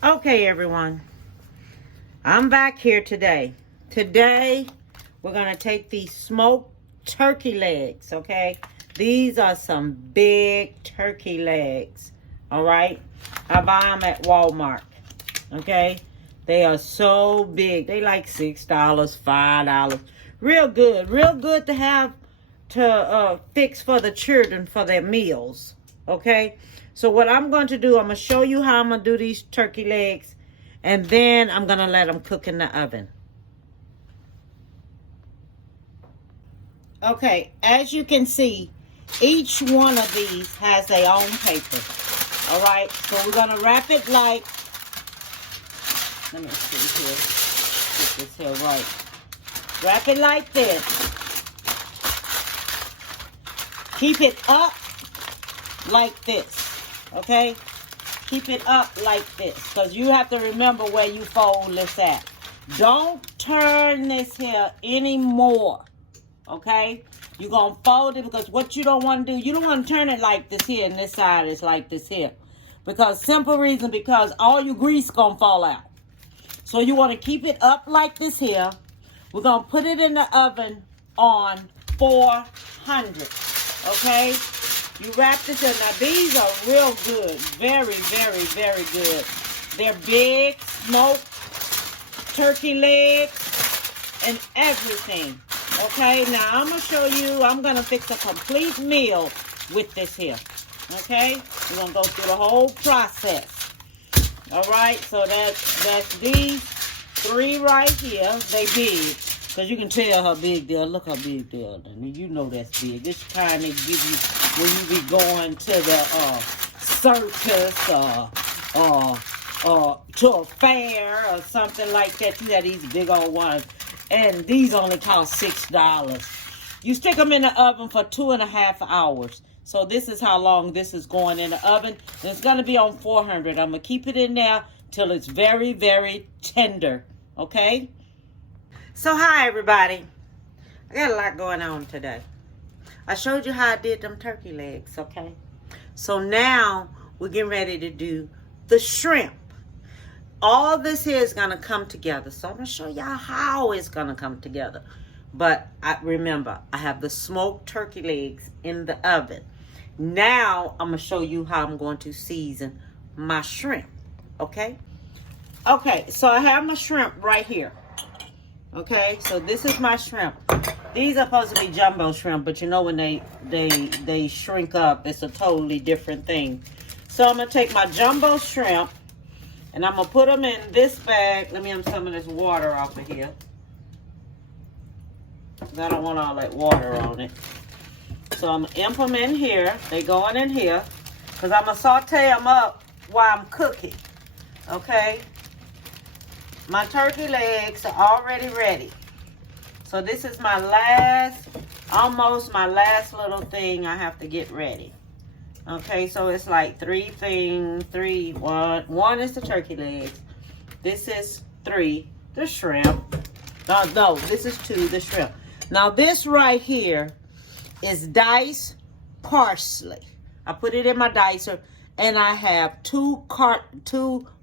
Okay, everyone, I'm back here today. Today, we're going to take these smoked turkey legs, okay? These are some big turkey legs, all right? I buy them at Walmart, okay? They are so big. They like $6, $5. Real good to have to fix for the children for their meals, okay? So what I'm going to do, I'm going to show you how I'm going to do these turkey legs, and then I'm going to let them cook in the oven. Okay, as you can see, each one of these has their own paper. All right, so we're going to wrap it like, let me see here, get this here right. Wrap it like this. Keep it up like this. Okay, keep it up like this, because you have to remember where you fold this at. Don't turn this here anymore. Okay, you're gonna fold it, because what you don't want to do, you don't want to turn it like this here, and this side is like this here, because simple reason, because all your grease gonna fall out. So you want to keep it up like this here. We're gonna put it in the oven on 400. Okay. You wrap this in. Now, these are real good. Very, very, very good. They're big, smoked turkey legs and everything. Okay, now I'm going to show you. I'm going to fix a complete meal with this here. Okay, we're going to go through the whole process. All right, so that's these three right here. They big. Because you can tell how big they are. Look how big they are. You know that's big. This kind they give you when you be going to the circus or to a fair or something like that. You have these big old ones. And these only cost $6. You stick them in the oven for 2.5 hours. So this is how long this is going in the oven. And it's going to be on 400. I'm going to keep it in there till it's very, very tender. Okay? So, hi, everybody. I got a lot going on today. I showed you how I did them turkey legs, okay? So, now we're getting ready to do the shrimp. All this here is going to come together. So, I'm going to show y'all how it's going to come together. But, remember, I have the smoked turkey legs in the oven. Now, I'm going to show you how I'm going to season my shrimp, okay? Okay, so I have my shrimp right here. Okay, so this is my shrimp. These are supposed to be jumbo shrimp, but you know when they shrink up, it's a totally different thing. So I'm going to take my jumbo shrimp, and I'm going to put them in this bag. Let me have some of this water off of here, because I don't want all that water on it. So I'm going to imp them in here. They going in here, because I'm going to saute them up while I'm cooking. Okay. My turkey legs are already ready. So this is my last, almost my last little thing I have to get ready. Okay, so it's like three things, one is the turkey legs. This is 3, the shrimp. No, this is 2, the shrimp. Now this right here is diced parsley. I put it in my dicer, and I have 2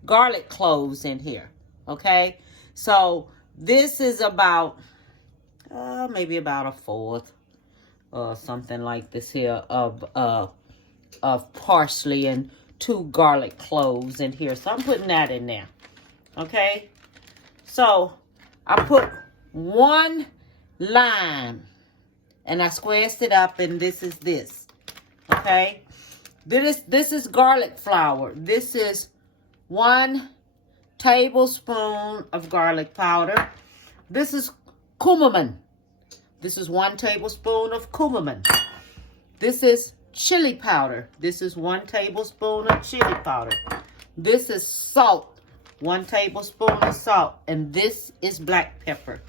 garlic cloves in here. Okay, so this is about maybe about 1/4 or something like this here of parsley, and 2 garlic cloves in here. So I'm putting that in there. Okay, so I put 1 lime, and I squared it up, and this is this. Okay, this is garlic flour. This is 1 tablespoon of garlic powder. This is cumin. This is 1 tablespoon of cumin. This is chili powder. This is 1 tablespoon of chili powder. This is salt. 1 tablespoon of salt. And this is black pepper.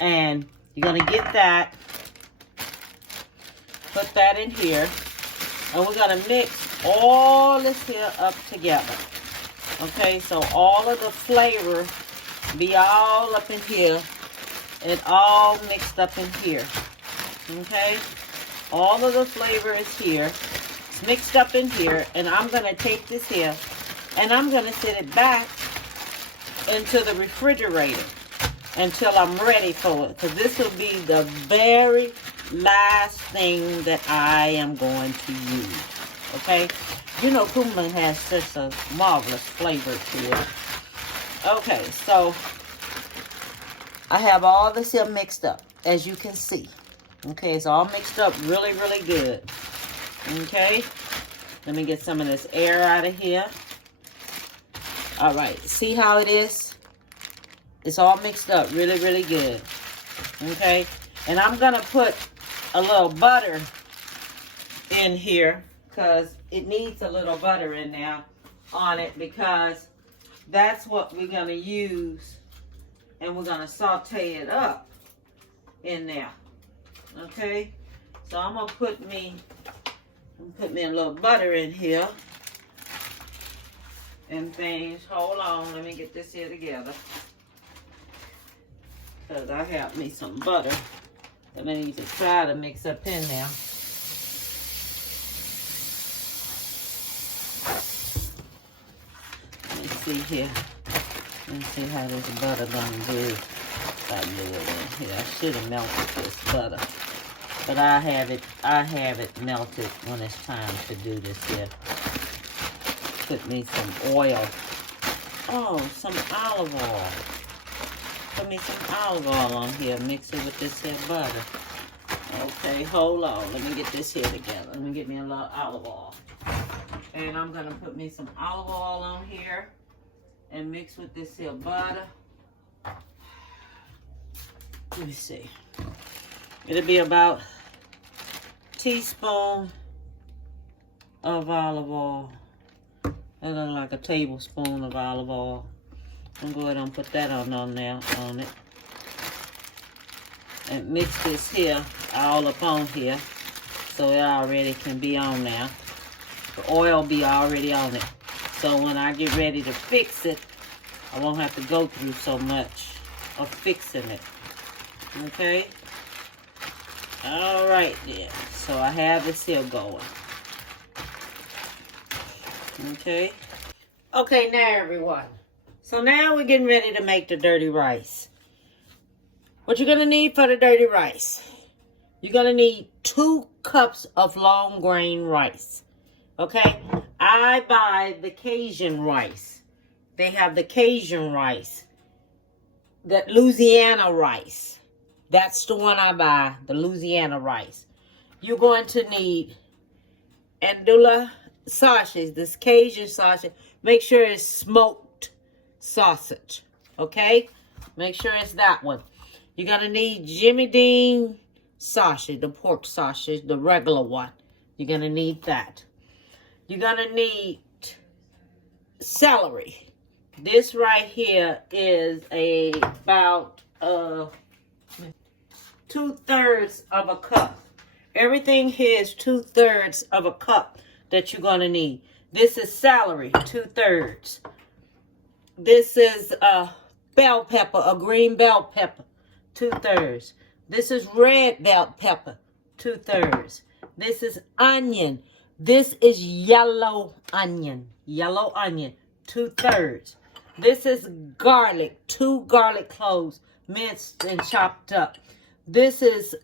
And you're going to get that. Put that in here. And we're going to mix all this here up together. Okay, so all of the flavor be all up in here. It all mixed up in here. Okay, all of the flavor is here. It's mixed up in here, and I'm going to take this here And I'm going to set it back into the refrigerator until I'm ready for it. Because this will be the very last thing that I am going to use. Okay? You know cumin has such a marvelous flavor to it. Okay, so I have all this here mixed up, as you can see. Okay, it's all mixed up really, really good. Okay, let me get some of this air out of here. All right, see how it is? It's all mixed up really, really good. Okay, and I'm gonna put a little butter in here because it needs a little butter in there on it, because that's what we're gonna use, and we're gonna saute it up in there. Okay, so I'm gonna put me a little butter in here and things. Hold on, let me get this here together, because I have me some butter that I need to try to mix up in there. Let me see here. Let me see how this butter gonna do. If I do it in here, I should have melted this butter, but I have it melted when it's time to do this here. Put me some oil. Oh, some olive oil. Put me some olive oil on here. Mix it with this here butter. Okay, hold on. Let me get this here together. Let me get me a little olive oil. And I'm gonna put me some olive oil on here and mix with this here butter. Let me see. It'll be about a teaspoon of olive oil. That looks like a tablespoon of olive oil. I'm going to go ahead and put that on there, on it. And mix this here all up on here, so it already can be on there. The oil be already on it. So when I get ready to fix it, I won't have to go through so much of fixing it. Okay? Alright then. So I have this here going. Okay? Okay, now everyone. So now we're getting ready to make the dirty rice. What you're going to need for the dirty rice. You're going to need 2 cups of long grain rice. Okay? I buy the Cajun rice. They have the Cajun rice. That Louisiana rice. That's the one I buy, the Louisiana rice. You're going to need Andouille sausage, this Cajun sausage. Make sure it's smoked sausage, okay? Make sure it's that one. You're going to need Jimmy Dean sausage, the pork sausage, the regular one. You're going to need that. You're going to need celery. This right here is about 2/3 of a cup. Everything here is 2/3 of a cup that you're going to need. This is celery, 2/3. This is bell pepper, a green bell pepper, 2/3. This is red bell pepper, 2/3. This is onion. This is yellow onion, 2/3. This is garlic, 2 garlic cloves, minced and chopped up. This is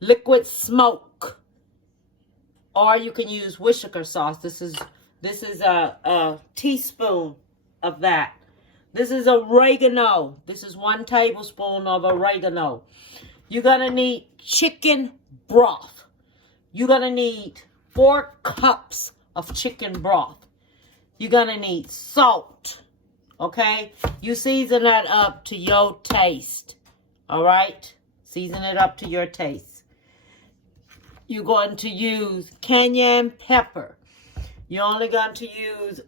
liquid smoke, or you can use Worcestershire sauce. This is a teaspoon of that. This is oregano. This is 1 tablespoon of oregano. You're gonna need chicken broth. You're gonna need 4 cups of chicken broth. You're gonna need salt. Okay? You season that up to your taste. All right? Season it up to your taste. You're going to use cayenne pepper. You're only going to use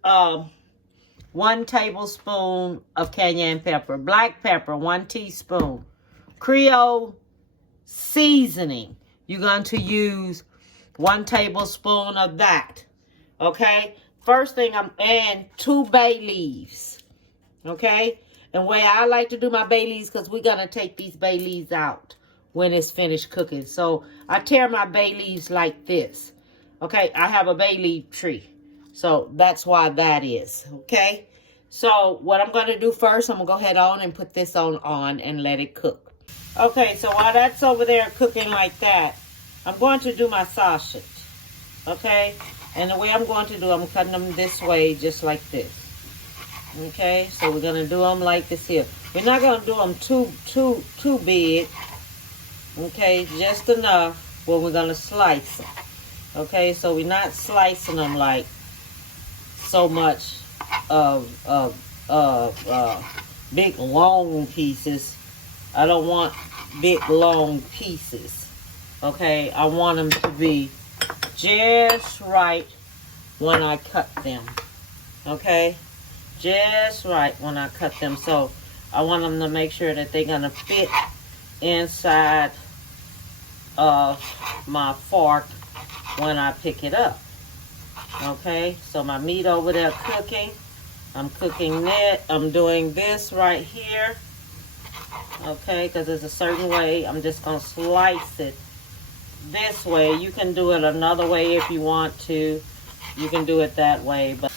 1 tablespoon of cayenne pepper. Black pepper, 1 teaspoon. Creole seasoning. You're going to use 1 tablespoon of that. Okay? First thing, I'm adding 2 bay leaves. Okay? And way I like to do my bay leaves, because we're going to take these bay leaves out when it's finished cooking. So I tear my bay leaves like this. Okay? I have a bay leaf tree. So that's why that is, okay? So what I'm going to do first, I'm going to go ahead on and put this on and let it cook. Okay, so while that's over there cooking like that, I'm going to do my sausage, okay? And the way I'm going to do, I'm cutting them this way, just like this. Okay, so we're going to do them like this here. We're not going to do them too big. Okay, just enough where we're going to slice them. Okay, so we're not slicing them like so much of big long pieces. I don't want big long pieces. Okay, I want them to be just right when I cut them. Okay, just right when I cut them. So I want them to make sure that they're gonna fit inside of my fork when I pick it up. Okay, so my meat over there cooking. I'm cooking it. I'm doing this right here. Okay, because there's a certain way. I'm just gonna slice it this way. You can do it another way if you want to. You can do it that way. But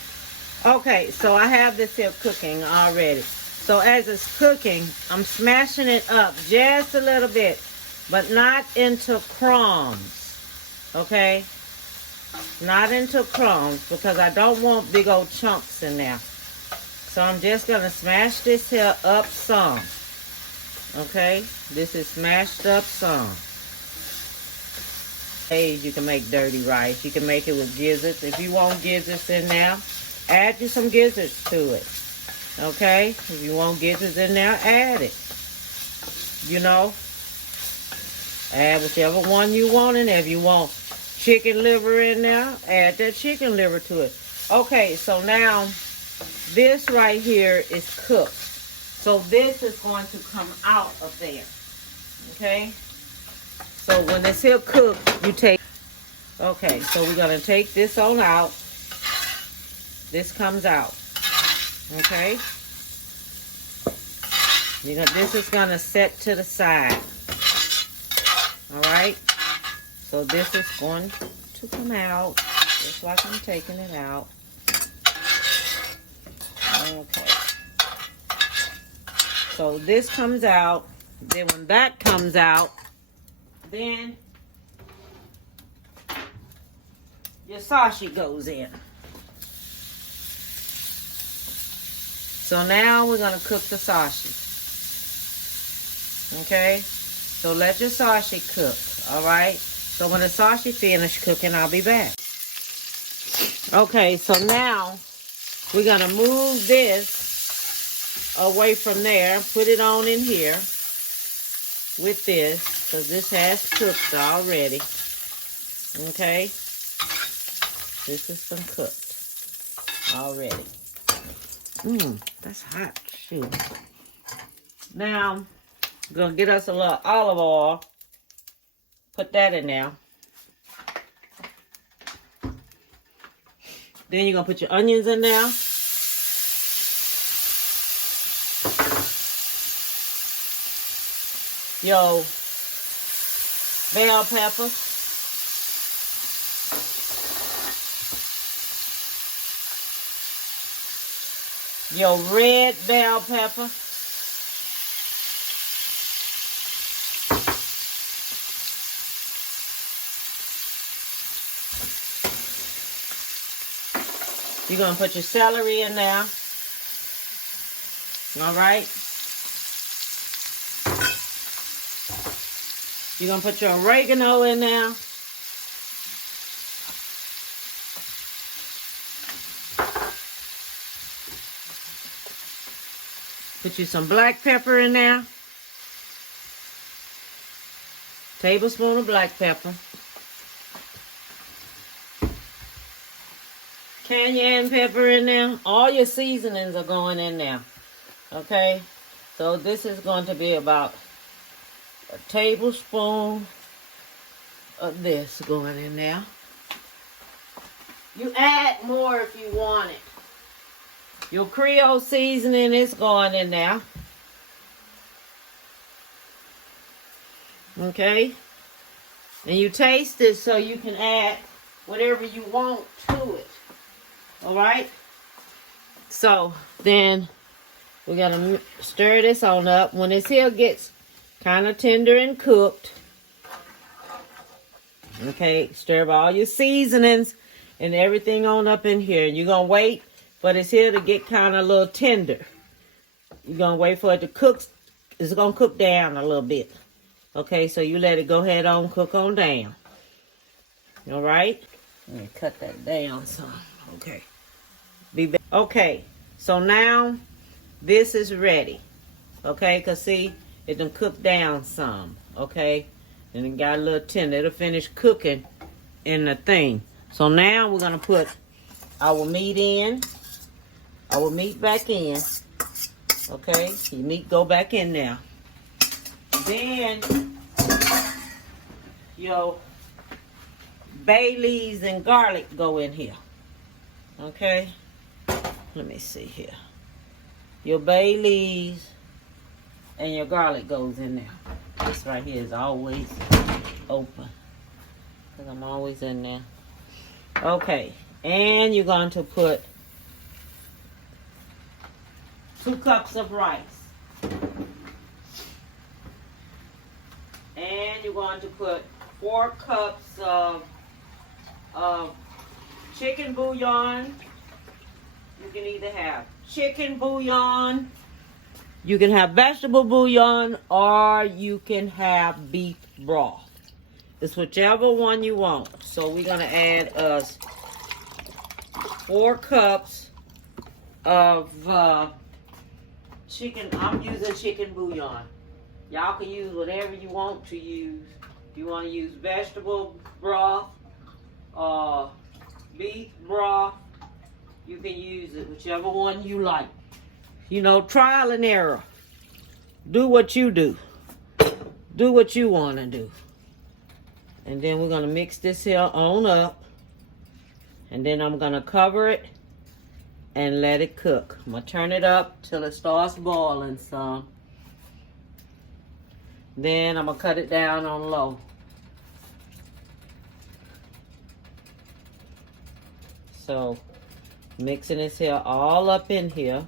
okay, so I have this here cooking already. So as it's cooking, I'm smashing it up just a little bit, but not into crumbs. Okay, not into crumbs, because I don't want big old chunks in there. So I'm just gonna smash this here up some. Okay, this is smashed up some. Hey, you can make dirty rice. You can make it with gizzards. If you want gizzards in there, add you some gizzards to it. Okay, if you want gizzards in there, add it. You know, add whichever one you want in there. If you want chicken liver in there, add that chicken liver to it. Okay, so now this right here is cooked. So this is going to come out of there. Okay, so when it's here cooked, you take, okay, so we're going to take this on out. This comes out. Okay, this is going to set to the side. All right, so this is going to come out just like I'm taking it out. Okay, so this comes out. Then when that comes out, then your sausage goes in. So now we're going to cook the sausage. Okay, so let your sausage cook. All right, so when the sausage finish cooking, I'll be back. Okay, so now we're going to move this away from there, put it on in here with this, because this has cooked already. Okay, this has been cooked already. That's hot. Shoot. Now, we're going to get us a little olive oil. Put that in there. Then you're going to put your onions in there. Your bell pepper. Your red bell pepper. You're going to put your celery in there. All right. You're going to put your oregano in there. Put you some black pepper in there. Tablespoon of black pepper. Cayenne pepper in there. All your seasonings are going in there. Okay? So this is going to be about a tablespoon of this going in there. You add more if you want it. Your Creole seasoning is going in there. Okay? And you taste it so you can add whatever you want to it. All right. So then we're going to stir this on up. When this here gets kind of tender and cooked, okay, stir up all your seasonings and everything on up in here. You're going to wait for this here to get kind of a little tender. You're going to wait for it to cook. It's going to cook down a little bit. Okay, so you let it go ahead on, cook on down. All right? Let me cut that down some. Okay. Okay, so now this is ready. Okay, because see, it done cooked down some. Okay, and it got a little tender. It'll finish cooking in the thing. So now we're going to put our meat in. Our meat back in. Okay, your meat go back in there. Then your bay leaves and garlic go in here. Okay, let me see here. Your bay leaves and your garlic goes in there. This right here is always open because I'm always in there. Okay, and you're going to put 2 cups of rice. And you're going to put 4 cups of chicken bouillon. You can either have chicken bouillon, you can have vegetable bouillon, or you can have beef broth. It's whichever one you want. So we're going to add us 4 cups of chicken. I'm using chicken bouillon. Y'all can use whatever you want to use. If you want to use vegetable broth or beef broth, you can use it, whichever one you like. You know, trial and error. Do what you do. Do what you want to do. And then we're going to mix this here on up. And then I'm going to cover it and let it cook. I'm going to turn it up till it starts boiling some. Then I'm going to cut it down on low. So, mixing this here all up in here.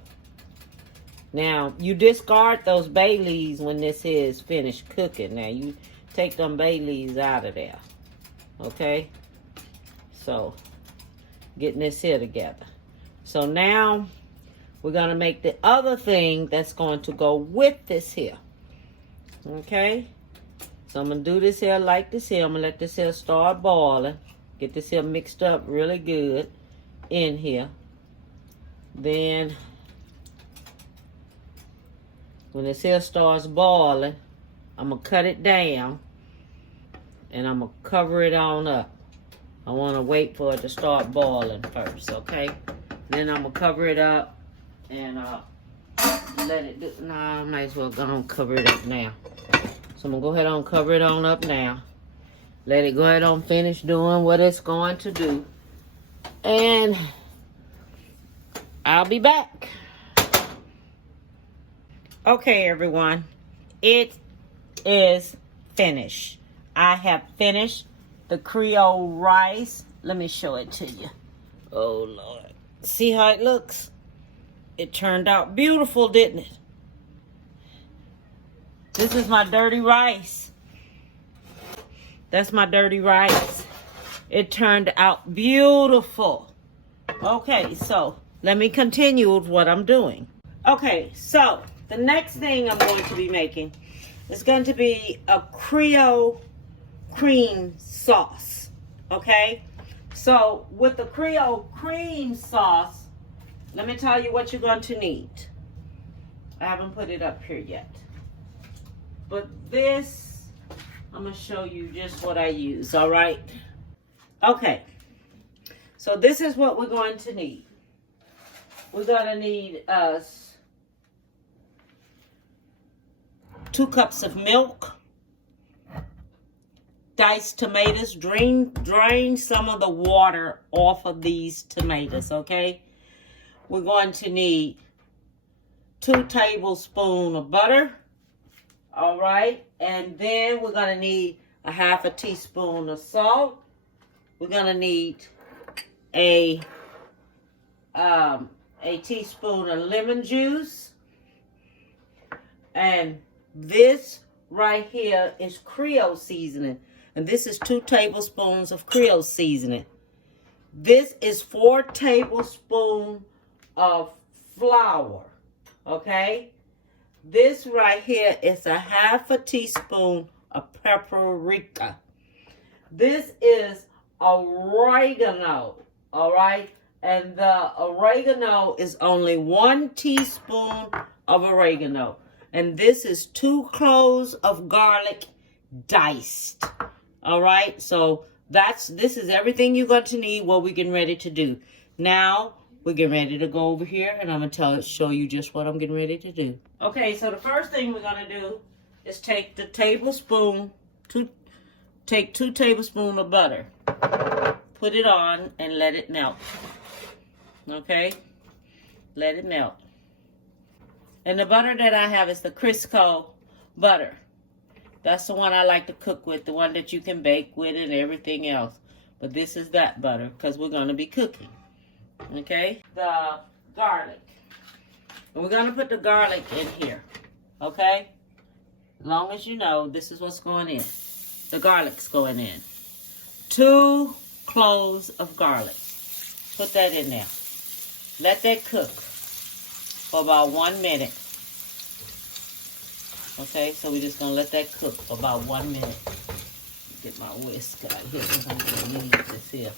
Now, you discard those bay leaves when this is finished cooking. Now, you take them bay leaves out of there. Okay? So, getting this here together. So now, we're going to make the other thing that's going to go with this here. Okay? So, I'm going to do this here like this here. I'm going to let this here start boiling. Get this here mixed up really good in here. Then, when this here starts boiling, I'm going to cut it down. And I'm going to cover it on up. I want to wait for it to start boiling first, okay? Then I'm going to cover it up and let it do. Nah, I might as well go and cover it up now. So I'm going to go ahead and cover it on up now. Let it go ahead and finish doing what it's going to do. And I'll be back. Okay, everyone. It is finished. I have finished the Creole rice. Let me show it to you. Oh, Lord. See how it looks? It turned out beautiful, didn't it? This is my dirty rice. That's my dirty rice. It turned out beautiful. Okay, so let me continue with what I'm doing. Okay, so the next thing I'm going to be making is going to be a Creole cream sauce. Okay, so with the Creole cream sauce, let me tell you what you're going to need. I haven't put it up here yet. But this, I'm going to show you just what I use, all right? Okay, so this is what we're going to need. We're going to need us 2 cups of milk, diced tomatoes. Drain some of the water off of these tomatoes, okay? We're going to need 2 tablespoons of butter, all right? And then we're going to need a 1/2 teaspoon of salt. We're going to need a a teaspoon of lemon juice. And this right here is Creole seasoning. And this is 2 tablespoons of Creole seasoning. This is 4 tablespoons of flour. Okay? This right here is a 1/2 teaspoon of paprika. This is oregano. Alright? And the oregano is only 1 teaspoon of oregano. And this is 2 cloves of garlic diced. Alright? So this is everything you're going to need, what we're getting ready to do. Now, we're getting ready to go over here, and I'm going to show you just what I'm getting ready to do. Okay, so the first thing we're going to do is take the tablespoon, take 2 tablespoons of butter. Put it on and let it melt. Okay? Let it melt. And the butter that I have is the Crisco butter. That's the one I like to cook with, the one that you can bake with and everything else. But this is that butter because we're going to be cooking. Okay? The garlic. And we're going to put the garlic in here. Okay? As long as you know, this is what's going in. The garlic's going in. 2 cloves of garlic. Put that in there. Let that cook for about 1 minute. Okay, so we're just going to let that cook for about 1 minute. Get my whisk out here because I'm going to need this here.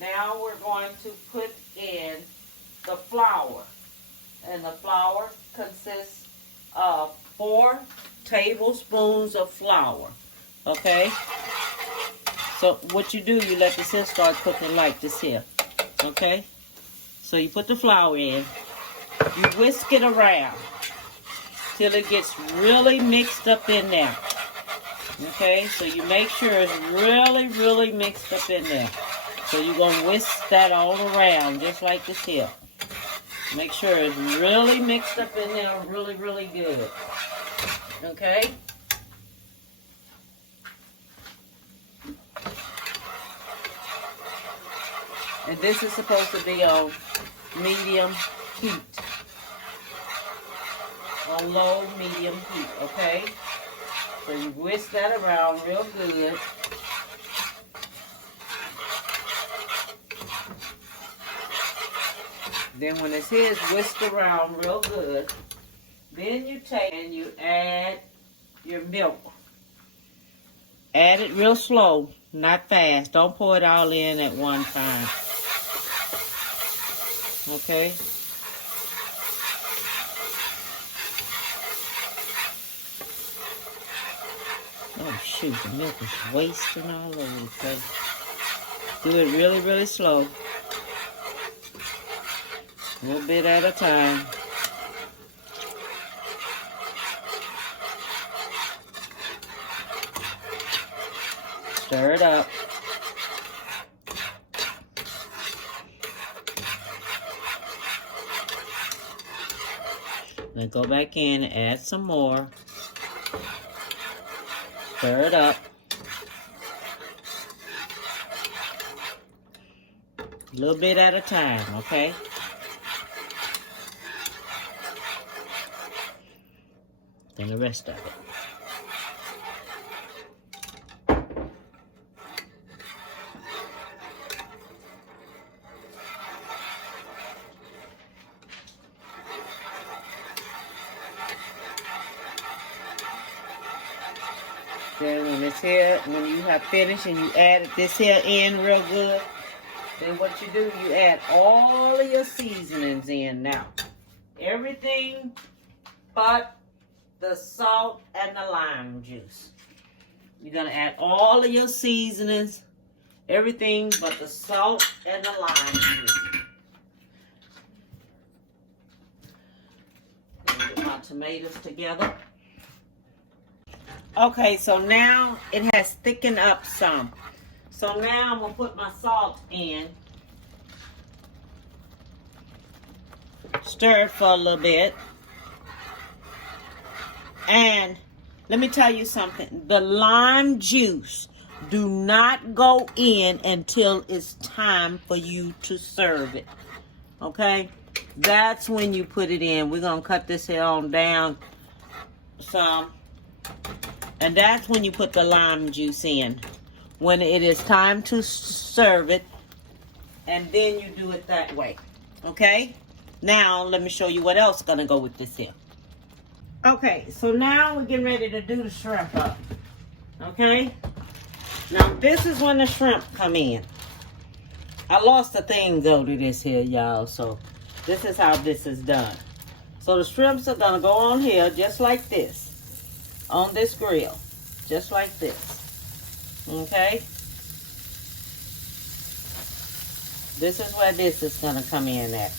Now we're going to put in the flour. And the flour consists of 4 tablespoons of flour. Okay? So what you do, you let this here start cooking like this here. Okay? So you put the flour in. You whisk it around till it gets really mixed up in there. Okay? So you make sure it's really, really mixed up in there. So you're going to whisk that all around just like this here. Make sure it's really mixed up in there really, really good. Okay? And this is supposed to be on medium heat. On low, medium heat, okay? So you whisk that around real good. Then when it's here, it's whisked around real good. Then you take and you add your milk. Add it real slow, not fast. Don't pour it all in at one time. Okay? Oh shoot, the milk is wasting all over the place. Do it really, really slow. A little bit at a time. Stir it up. Then go back in and add some more. Stir it up. A little bit at a time, okay? Then the rest of it. Then when it's here, when you have finished and you added this here in real good, then what you do, you add all of your seasonings in now. Everything but the salt and the lime juice. You're going to add all of your seasonings, everything but the salt and the lime juice. Get my tomatoes together. Okay, so now it has thickened up some. So now I'm going to put my salt in. Stir it for a little bit. And let me tell you something. The lime juice do not go in until it's time for you to serve it. Okay? That's when you put it in. We're going to cut this here on down some. And that's when you put the lime juice in. When it is time to serve it. And then you do it that way. Okay? Now, let me show you what else is going to go with this here. Okay, so now we're getting ready to do the shrimp up. Okay? Now, this is when the shrimp come in. I lost a thing, though, to this here, y'all. So, this is how this is done. So, the shrimps are going to go on here just like this. On this grill. Just like this. Okay? This is where this is going to come in at.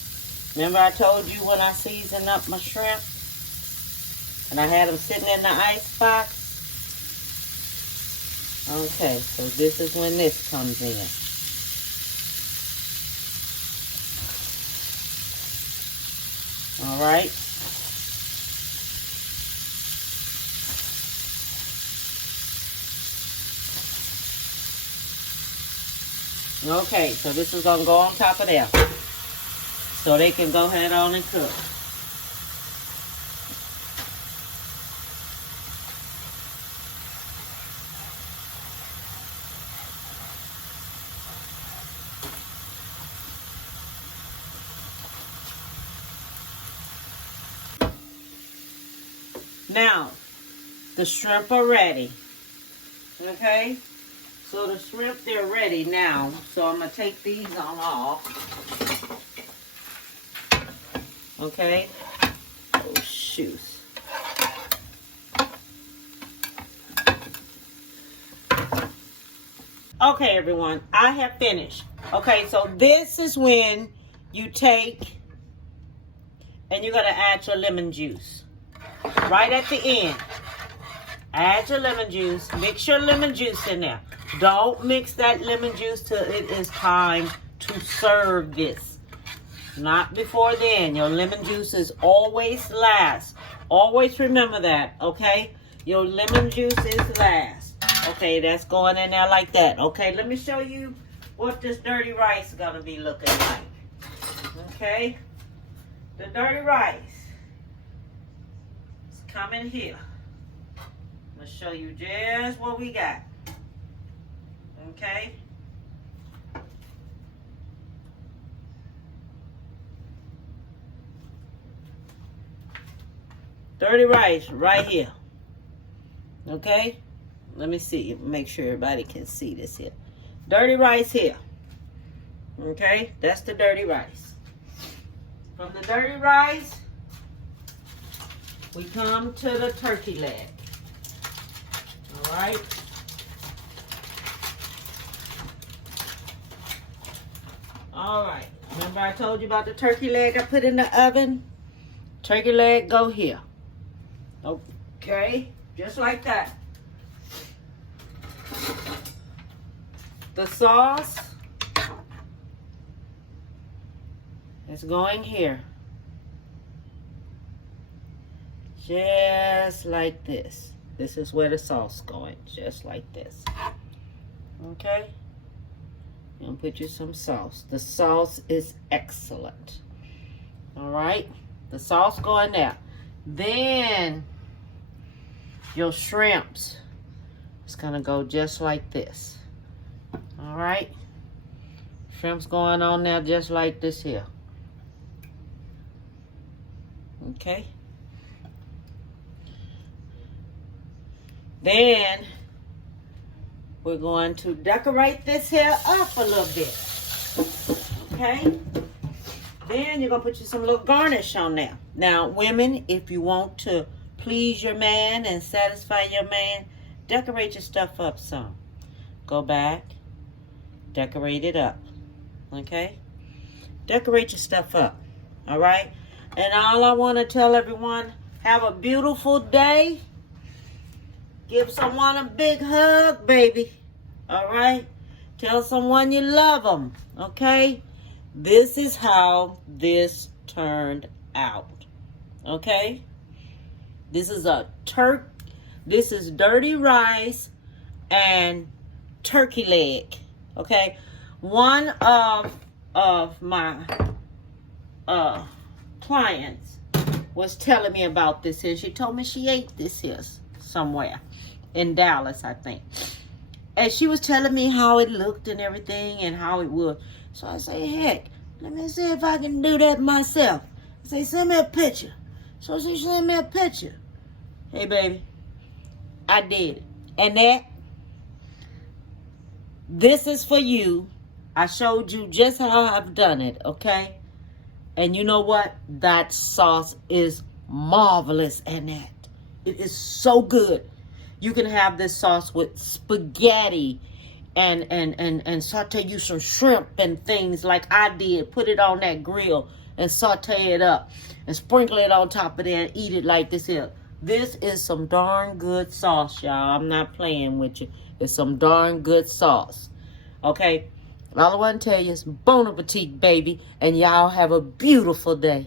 Remember I told you when I seasoned up my shrimp? And I had them sitting in the ice box? Okay, so this is when this comes in. Alright. Okay, so this is going to go on top of there. So they can go ahead on and cook. Now, the shrimp are ready. Okay? So the shrimp, they're ready now. So I'm going to take these on off. Okay? Oh, shoot. Okay, everyone. I have finished. Okay, so this is when you take and you're going to add your lemon juice. Right at the end. Add your lemon juice. Mix your lemon juice in there. Don't mix that lemon juice till it is time to serve this. Not before then. Your lemon juice is always last. Always remember that, okay? Your lemon juice is last. Okay, that's going in there like that. Okay, let me show you what this dirty rice is going to be looking like. Okay? The dirty rice is coming here. I'm going to show you just what we got. Okay? Dirty rice right here. Okay? Let me see. Make sure everybody can see this here. Dirty rice here. Okay? That's the dirty rice. From the dirty rice, we come to the turkey leg. Alright? Alright. Remember I told you about the turkey leg I put in the oven? Turkey leg go here. Okay? Just like that. The sauce is going here. Just like this. This is where the sauce is going. Just like this. Okay? And put you some sauce. The sauce is excellent. Alright? The sauce going there. Then your shrimps is going to go just like this. Alright? Shrimps going on there just like this here. Okay? Then we're going to decorate this here up a little bit. Okay? Then you're going to put you some little garnish on there. Now, women, if you want to please your man and satisfy your man, decorate your stuff up some. Go back, decorate it up. Okay? Decorate your stuff up. All right? And all I want to tell everyone, have a beautiful day. Give someone a big hug, baby. All right? Tell someone you love them. Okay? This is how this turned out. Okay? This is a This is dirty rice and turkey leg. Okay. One of my clients was telling me about this here. She told me she ate this here somewhere in Dallas, I think. And she was telling me how it looked and everything and how it would. So I say, heck, let me see if I can do that myself. I say, send me a picture. So she sent me a picture. Hey, baby, I did it. And this is for you. I showed you just how I've done it, okay? And you know what? That sauce is marvelous in that. It is so good. You can have this sauce with spaghetti and saute you some shrimp and things like I did. Put it on that grill and saute it up and sprinkle it on top of there and eat it like this here. This is some darn good sauce, y'all. I'm not playing with you. It's some darn good sauce. Okay? All I want to tell you is bon appetit, baby. And y'all have a beautiful day.